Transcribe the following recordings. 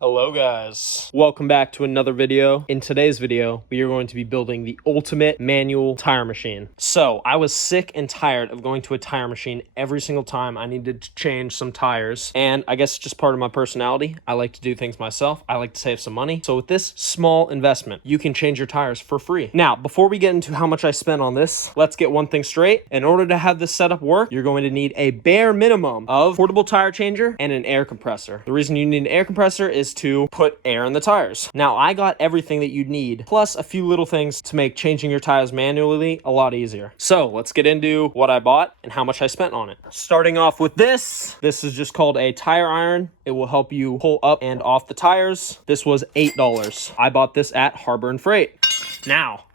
Hello guys, welcome back to another video. In today's video, we are going to be building the ultimate manual tire machine. So I was sick and tired of going to a tire machine every single time I needed to change some tires. And I guess it's just part of my personality. I like to do things myself. I like to save some money. So with this small investment, you can change your tires for free. Now, before we get into how much I spent on this, let's get one thing straight. In order to have this setup work, you're going to need a bare minimum of portable tire changer and an air compressor. The reason you need an air compressor is to put air in the tires. Now, I got everything that you need, plus a few little things to make changing your tires manually a lot easier. So let's get into what I bought and how much I spent on it. Starting off with this is just called a tire iron. It will help you pull up and off the tires. This was $8. I bought this at Harbor and Freight. Now,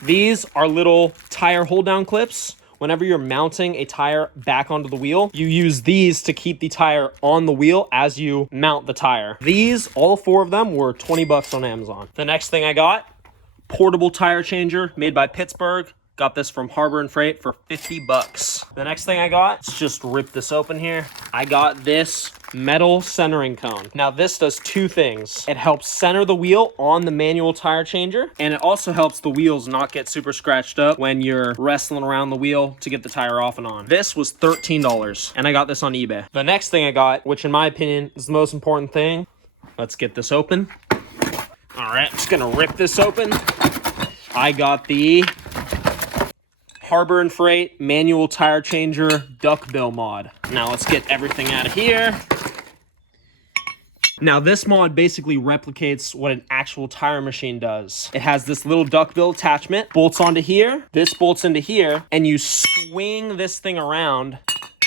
these are little tire hold down clips. Whenever you're mounting a tire back onto the wheel, you use these to keep the tire on the wheel as you mount the tire. These, all four of them, were 20 bucks on Amazon. The next thing I got, portable tire changer made by Pittsburgh. Got this from Harbor and Freight for 50 bucks. The next thing I got, let's just rip this open here. I got this metal centering cone. Now this does two things. It helps center the wheel on the manual tire changer, and it also helps the wheels not get super scratched up when you're wrestling around the wheel to get the tire off and on. This was $13, and I got this on eBay. The next thing I got, which in my opinion is the most important thing, let's get this open. All right, I'm just gonna rip this open. I got the Harbor and Freight manual tire changer duckbill mod. Now let's get everything out of here. Now this mod basically replicates what an actual tire machine does. It has this little duckbill attachment, bolts onto here, this bolts into here, and you swing this thing around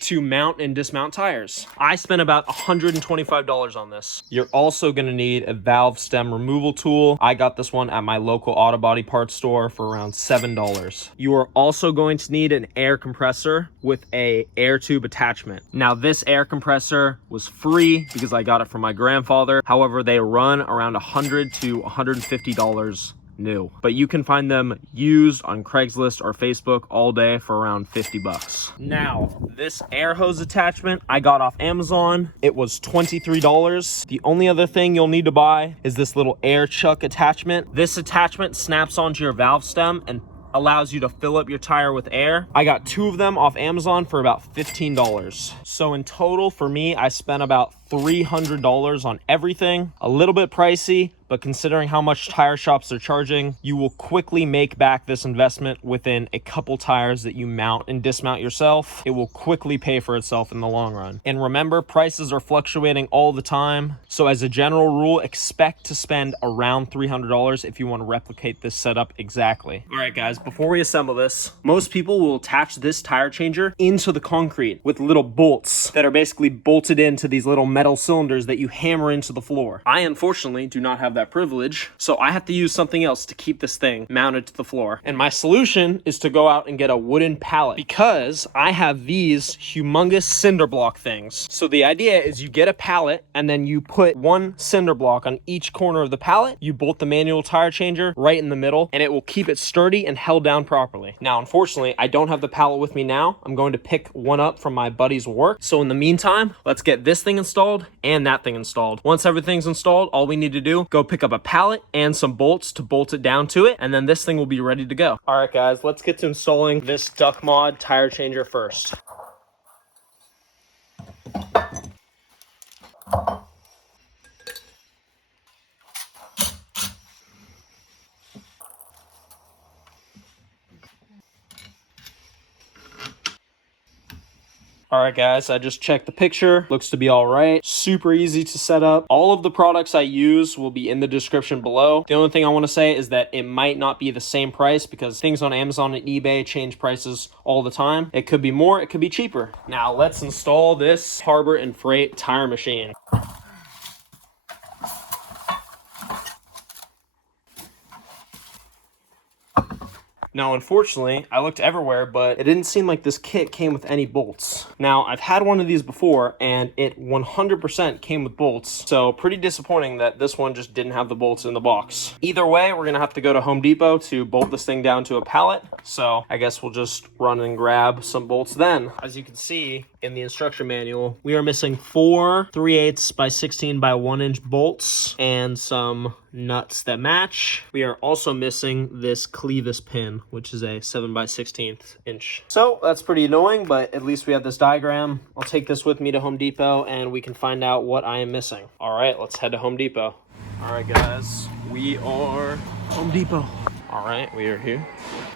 to mount and dismount tires. I spent about $125 on this. You're also gonna need a valve stem removal tool. I got this one at my local auto body parts store for around $7. You are also going to need an air compressor with a air tube attachment. Now this air compressor was free because I got it from my grandfather. However, they run around $100 to $150 new, but you can find them used on Craigslist or Facebook all day for around 50 bucks. Now, this air hose attachment I got off Amazon. It was $23. The only other thing you'll need to buy is this little air chuck attachment. This attachment snaps onto your valve stem and allows you to fill up your tire with air. I got two of them off Amazon for about $15. So in total for me, I spent about $300 on everything. A little bit pricey, but considering how much tire shops are charging, you will quickly make back this investment within a couple tires that you mount and dismount yourself. It will quickly pay for itself in the long run. And remember, prices are fluctuating all the time. So as a general rule, expect to spend around $300 if you want to replicate this setup exactly. All right, guys, before we assemble this, most people will attach this tire changer into the concrete with little bolts that are basically bolted into these little metal cylinders that you hammer into the floor. I unfortunately do not have that privilege, so I have to use something else to keep this thing mounted to the floor. And my solution is to go out and get a wooden pallet because I have these humongous cinder block things. So the idea is you get a pallet and then you put one cinder block on each corner of the pallet. You bolt the manual tire changer right in the middle and it will keep it sturdy and held down properly. Now, unfortunately, I don't have the pallet with me now. I'm going to pick one up from my buddy's work. So in the meantime, let's get this thing installed and that thing installed. Once everything's installed, all we need to do, go pick up a pallet and some bolts to bolt it down to it, and then this thing will be ready to go. All right, guys, let's get to installing this duck mod tire changer first. All right, guys, I just checked the picture. Looks to be all right. Super easy to set up. All of the products I use will be in the description below. The only thing I want to say is that it might not be the same price because things on Amazon and eBay change prices all the time. It could be more, it could be cheaper. Now let's install this Harbor and Freight tire machine. Now, unfortunately, I looked everywhere, but it didn't seem like this kit came with any bolts. Now, I've had one of these before, and it 100% came with bolts, so pretty disappointing that this one just didn't have the bolts in the box. Either way, we're gonna have to go to Home Depot to bolt this thing down to a pallet, so I guess we'll just run and grab some bolts then. As you can see, in the instruction manual, we are missing 4 3/8 by 16 by 1 inch bolts and some nuts that match. We are also missing this clevis pin, which is a 7 by 16 inch. So that's pretty annoying, but at least we have this diagram. I'll take this with me to Home Depot and we can find out what I am missing. All right, let's head to Home Depot. All right, guys, we are Home Depot. All right, we are here.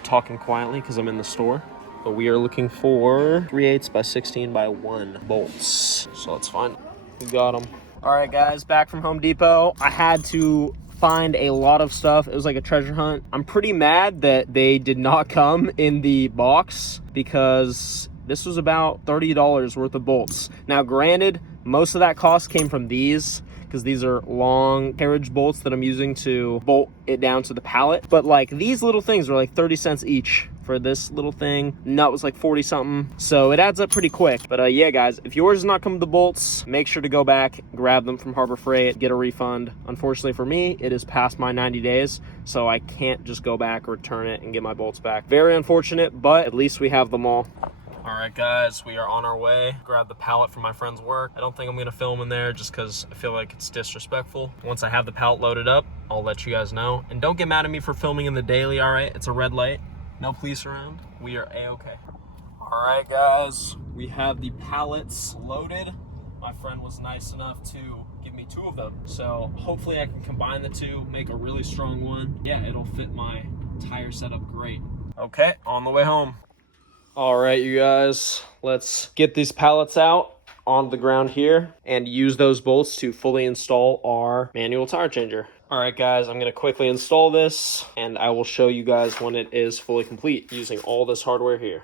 Talking quietly because I'm in the store. But we are looking for 3/8 by 16 by 1 bolts. So let's find them. We got them. All right, guys, back from Home Depot. I had to find a lot of stuff. It was like a treasure hunt. I'm pretty mad that they did not come in the box because this was about $30 worth of bolts. Now, granted, most of that cost came from these because these are long carriage bolts that I'm using to bolt it down to the pallet. But like these little things are like 30 cents each for this little thing. Nut was like 40 something. So it adds up pretty quick. But yeah, guys, if yours does not come with the bolts, make sure to go back, grab them from Harbor Freight, get a refund. Unfortunately for me, it is past my 90 days. So I can't just go back, return it, and get my bolts back. Very unfortunate, but at least we have them all. All right, guys, we are on our way. Grab the pallet from my friend's work. I don't think I'm gonna film in there just because I feel like it's disrespectful. Once I have the pallet loaded up, I'll let you guys know. And don't get mad at me for filming in the daily, all right? It's a red light. No police around. We are A-okay. All right, guys, we have the pallets loaded. My friend was nice enough to give me 2 of them. So hopefully I can combine the 2, make a really strong one. Yeah, it'll fit my tire setup great. Okay, on the way home. All right, you guys, let's get these pallets out on the ground here and use those bolts to fully install our manual tire changer. All right, guys, I'm gonna quickly install this and I will show you guys when it is fully complete using all this hardware here.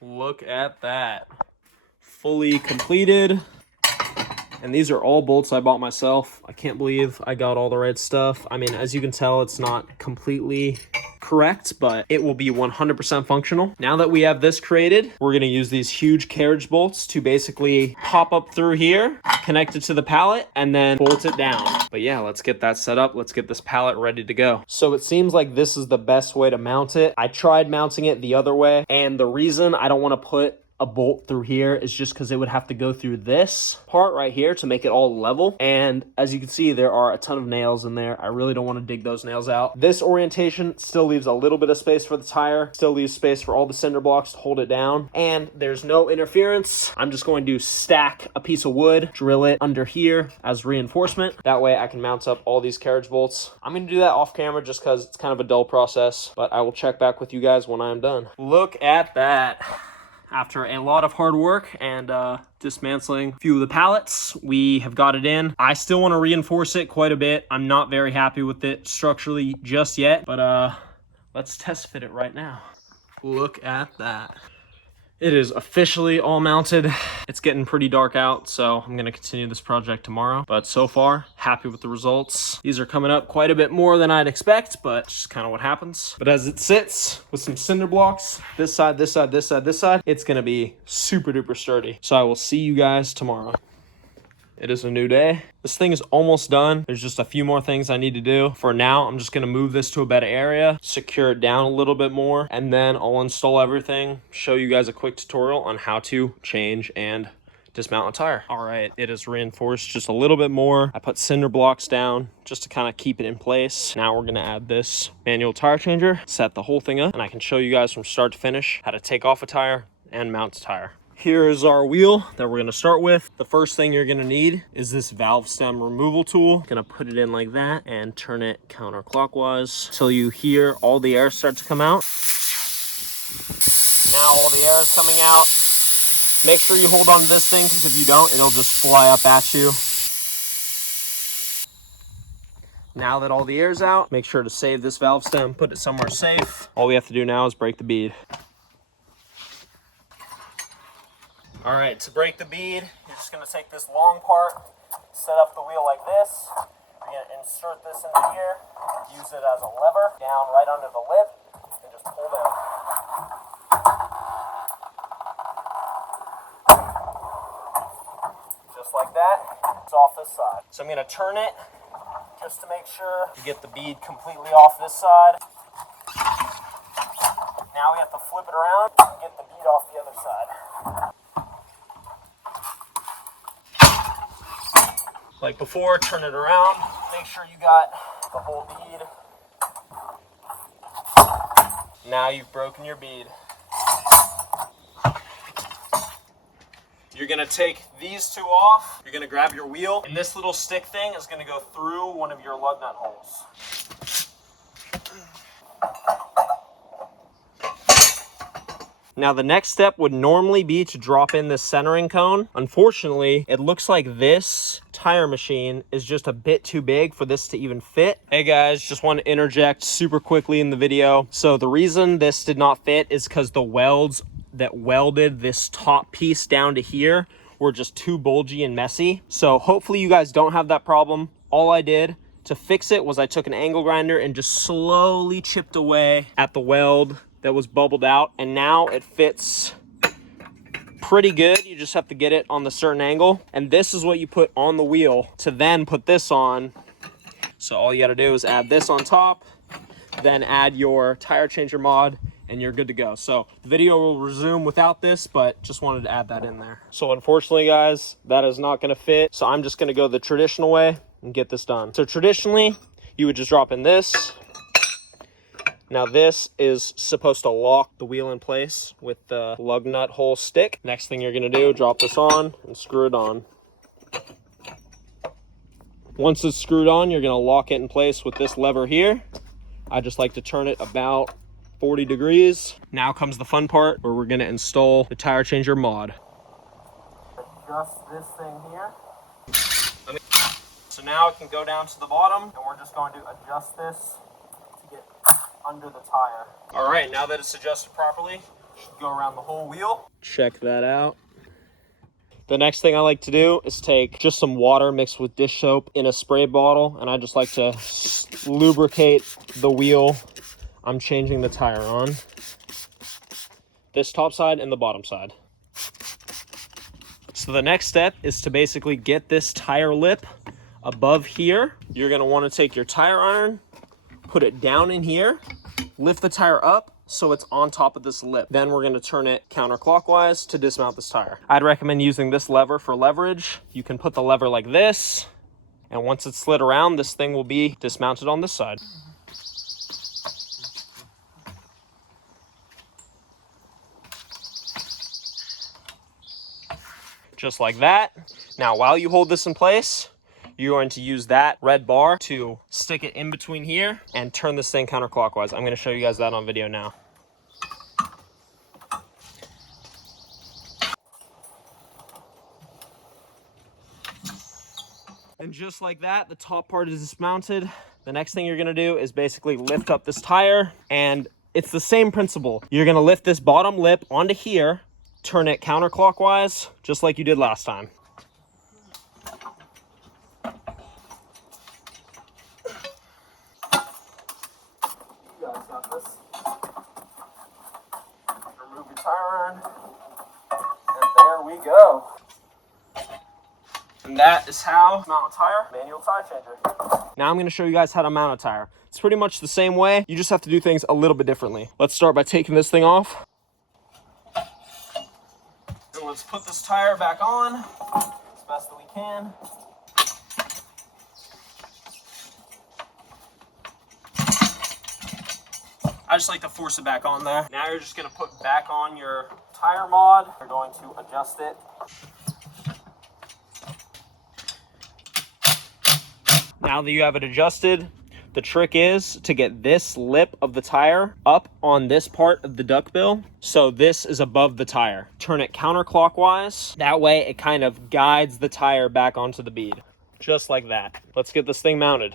Look at that. Fully completed. And these are all bolts I bought myself. I can't believe I got all the right stuff. I mean, as you can tell, it's not completely correct, but it will be 100% functional. Now that we have this created, we're gonna use these huge carriage bolts to basically pop up through here, connect it to the pallet, and then bolt it down. But yeah, let's get that set up. Let's get this pallet ready to go. So it seems like this is the best way to mount it. I tried mounting it the other way, and the reason I don't wanna put a bolt through here is just because it would have to go through this part right here to make it all level. And as you can see, there are a ton of nails in there. I really don't want to dig those nails out. This orientation still leaves a little bit of space for the tire, still leaves space for all the cinder blocks to hold it down. And there's no interference. I'm just going to stack a piece of wood, drill it under here as reinforcement. That way I can mount up all these carriage bolts. I'm going to do that off camera just because it's kind of a dull process, but I will check back with you guys when I'm done. Look at that. After a lot of hard work and dismantling a few of the pallets, we have got it in. I still want to reinforce it quite a bit. I'm not very happy with it structurally just yet, but let's test fit it right now. Look at that. It is officially all mounted. It's getting pretty dark out, so I'm gonna continue this project tomorrow. But so far, happy with the results. These are coming up quite a bit more than I'd expect, but it's just kind of what happens. But as it sits with some cinder blocks, this side, this side, this side, this side, it's gonna be super duper sturdy. So I will see you guys tomorrow. It is a new day. This thing is almost done. There's just a few more things I need to do. For now, I'm just gonna move this to a better area, secure it down a little bit more, and then I'll install everything, show you guys a quick tutorial on how to change and dismount a tire. All right, it is reinforced just a little bit more. I put cinder blocks down just to kind of keep it in place. Now we're gonna add this manual tire changer, set the whole thing up, and I can show you guys from start to finish how to take off a tire and mount a tire. Here is our wheel that we're gonna start with. The first thing you're gonna need is this valve stem removal tool. Gonna put it in like that and turn it counterclockwise till you hear all the air start to come out. Now all the air is coming out. Make sure you hold on to this thing because if you don't, it'll just fly up at you. Now that all the air's out, make sure to save this valve stem, put it somewhere safe. All we have to do now is break the bead. All right, to break the bead, you're just gonna take this long part, set up the wheel like this. You're gonna insert this into here, use it as a lever, down right under the lip, and just pull down. just like that. It's off this side. So I'm gonna turn it just to make sure you get the bead completely off this side. Now we have to flip it around and get the bead off the other side. Like before, turn it around. Make sure you got the whole bead. Now you've broken your bead. You're gonna take these two off. You're gonna grab your wheel, and this little stick thing is gonna go through one of your lug nut holes. Now the next step would normally be to drop in this centering cone. Unfortunately, it looks like this tire machine is just a bit too big for this to even fit. Hey guys, just want to interject super quickly in the video. So the reason this did not fit is because the welds that welded this top piece down to here were just too bulgy and messy. So hopefully you guys don't have that problem. All I did to fix it was I took an angle grinder and just slowly chipped away at the weld that was bubbled out, and now it fits pretty good. You just have to get it on the certain angle, and this is what you put on the wheel to then put this on. So all you got to do is add this on top, then add your tire changer mod, and you're good to go. So the video will resume without this, but just wanted to add that in there. So unfortunately guys, that is not going to fit, so I'm just going to go the traditional way and get this done. So traditionally you would just drop in this. Now this is supposed to lock the wheel in place with the lug nut hole stick. Next thing you're gonna do, drop this on and screw it on. Once it's screwed on, you're gonna lock it in place with this lever here. I just like to turn it about 40 degrees. Now comes the fun part where we're gonna install the tire changer mod. Adjust this thing here. So now it can go down to the bottom, and we're just going to adjust this to get under the tire. All right, now that it's adjusted properly, should go around the whole wheel. Check that out. The next thing I like to do is take just some water mixed with dish soap in a spray bottle, and I just like to lubricate the wheel I'm changing the tire on. This top side and the bottom side. So the next step is to basically get this tire lip above here. You're gonna wanna take your tire iron, put it down in here, lift the tire up so it's on top of this lip. Then we're gonna turn it counterclockwise to dismount this tire. I'd recommend using this lever for leverage. You can put the lever like this, and once it's slid around, this thing will be dismounted on this side. Just like that. Now, while you hold this in place, you're going to use that red bar to stick it in between here and turn this thing counterclockwise. I'm going to show you guys that on video now. And just like that, the top part is dismounted. The next thing you're going to do is basically lift up this tire, and it's the same principle. You're going to lift this bottom lip onto here, turn it counterclockwise, just like you did last time. Remove your tire iron, and there we go. And that is how to mount a tire, manual tire changer. Now I'm going to show you guys how to mount a tire. It's pretty much the same way, you just have to do things a little bit differently. Let's start by taking this thing off. And let's put this tire back on as best that we can. I just like to force it back on there. Now you're just gonna put back on your tire mod. You're going to adjust it. Now that you have it adjusted, the trick is to get this lip of the tire up on this part of the duckbill. So this is above the tire. Turn it counterclockwise. That way it kind of guides the tire back onto the bead. Just like that. Let's get this thing mounted.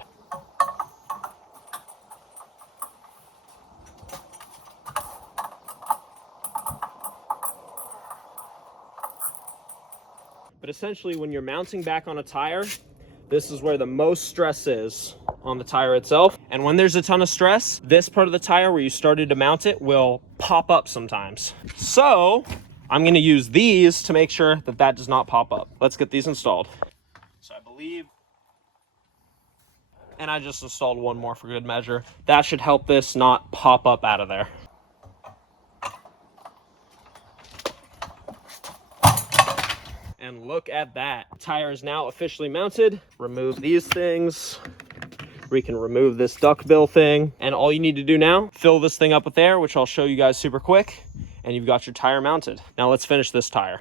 But essentially, when you're mounting back on a tire, this is where the most stress is on the tire itself. And when there's a ton of stress, this part of the tire where you started to mount it will pop up sometimes. So I'm gonna use these to make sure that that does not pop up. Let's get these installed. So I believe, and I just installed one more for good measure. That should help this not pop up out of there. And look at that. Tire is now officially mounted. Remove these things. We can remove this duckbill thing. And all you need to do now, fill this thing up with air, which I'll show you guys super quick. And you've got your tire mounted. Now let's finish this tire.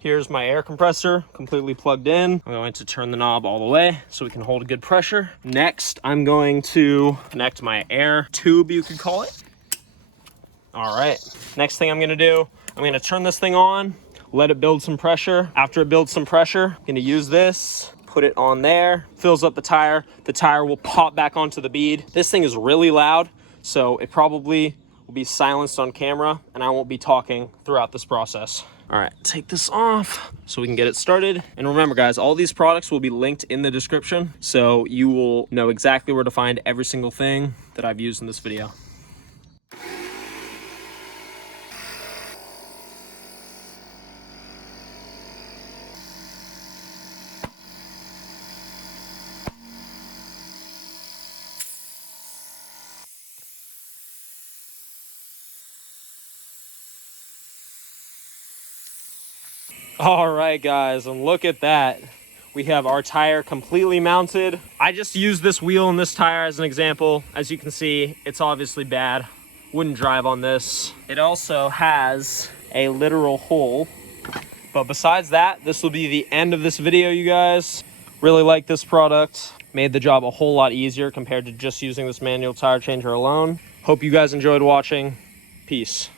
Here's my air compressor completely plugged in. I'm going to turn the knob all the way so we can hold a good pressure. Next, I'm going to connect my air tube, you could call it. All right, next thing I'm gonna do, I'm gonna turn this thing on, let it build some pressure. After it builds some pressure, I'm gonna use this, put it on there, fills up the tire will pop back onto the bead. This thing is really loud, so it probably will be silenced on camera and I won't be talking throughout this process. All right, take this off so we can get it started. And remember guys, all these products will be linked in the description, so you will know exactly where to find every single thing that I've used in this video. All right guys, and look at that. We have our tire completely mounted. I just used this wheel and this tire as an example. As you can see, it's obviously bad. Wouldn't drive on this. It also has a literal hole. But besides that, this will be the end of this video, you guys. Really like this product. Made the job a whole lot easier compared to just using this manual tire changer alone. Hope you guys enjoyed watching. Peace.